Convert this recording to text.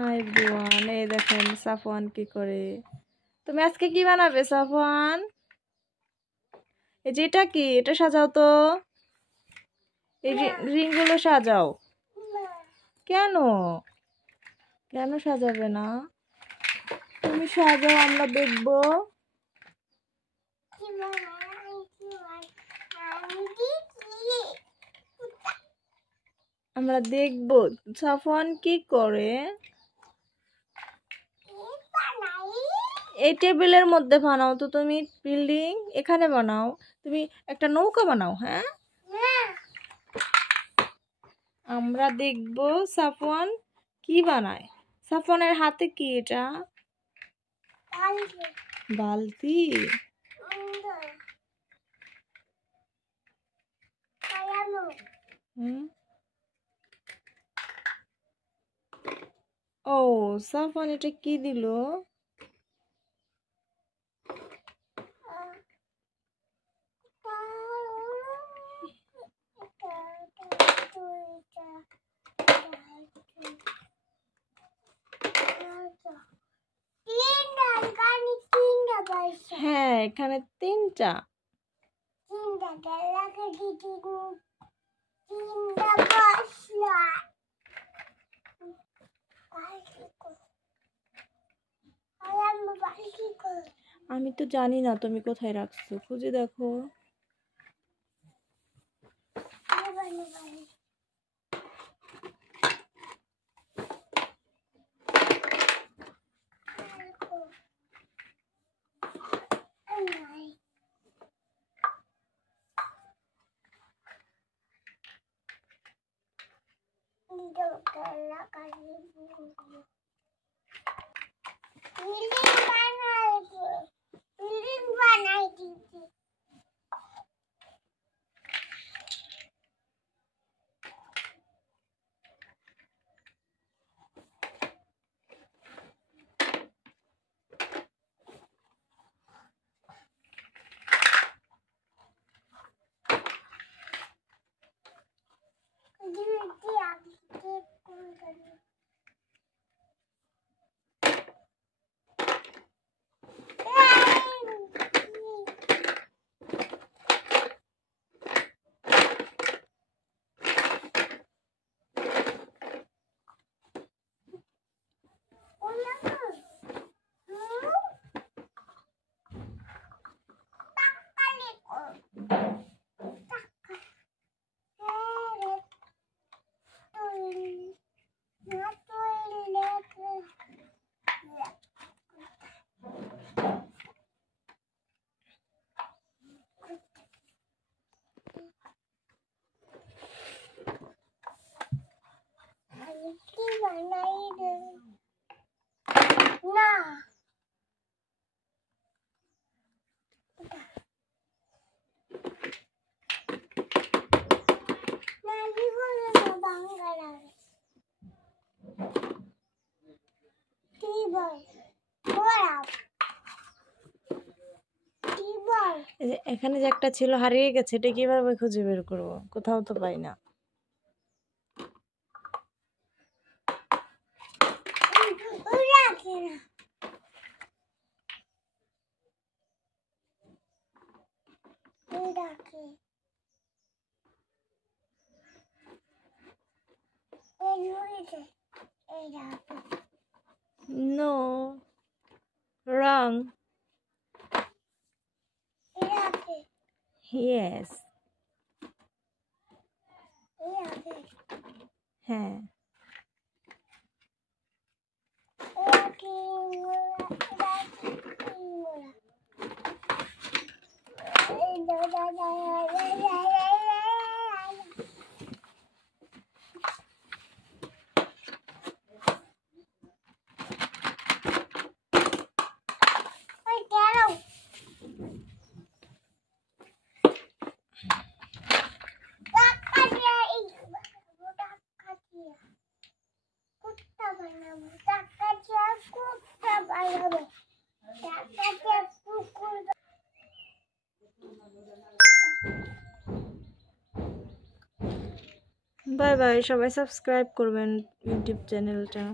Hi everyone, এই দেখেন সাফওয়ান কি করে। তুমি আজকে কি বানাবে সাফওয়ান? এই যে এটা কি, এটা সাজাও তো, এই রিংগুলো সাজাও। কেন কেন সাজাবে না? তুমি সাজাও, আমরা দেখবো। আমরা দেখবো সাফওয়ান কি করে। এই টেবিলের মধ্যে বানাও তো তুমি, বিল্ডিং এখানে বানাও। তুমি একটা নৌকা বানাও। হ্যাঁ, আমরা দেখবো সাফওয়ান কি বানায়। সাফওয়ানের হাতে কি এটা? বালতি। ও সাফওয়ান এটা কি দিল? হ্যাঁ, এখানে তিনটা। আমি তো জানি না তুমি কোথায় রাখছো, খুঁজে দেখো। এখানে যে একটা ছিল হারিয়ে গেছে, এটা কিভাবে খুঁজে বের করবো? কোথাও তো পাই না। No, wrong. Yes. হ্যাঁ। বাই বাই, সবাই সাবস্ক্রাইব করবেন ইউটিউব চ্যানেলটা।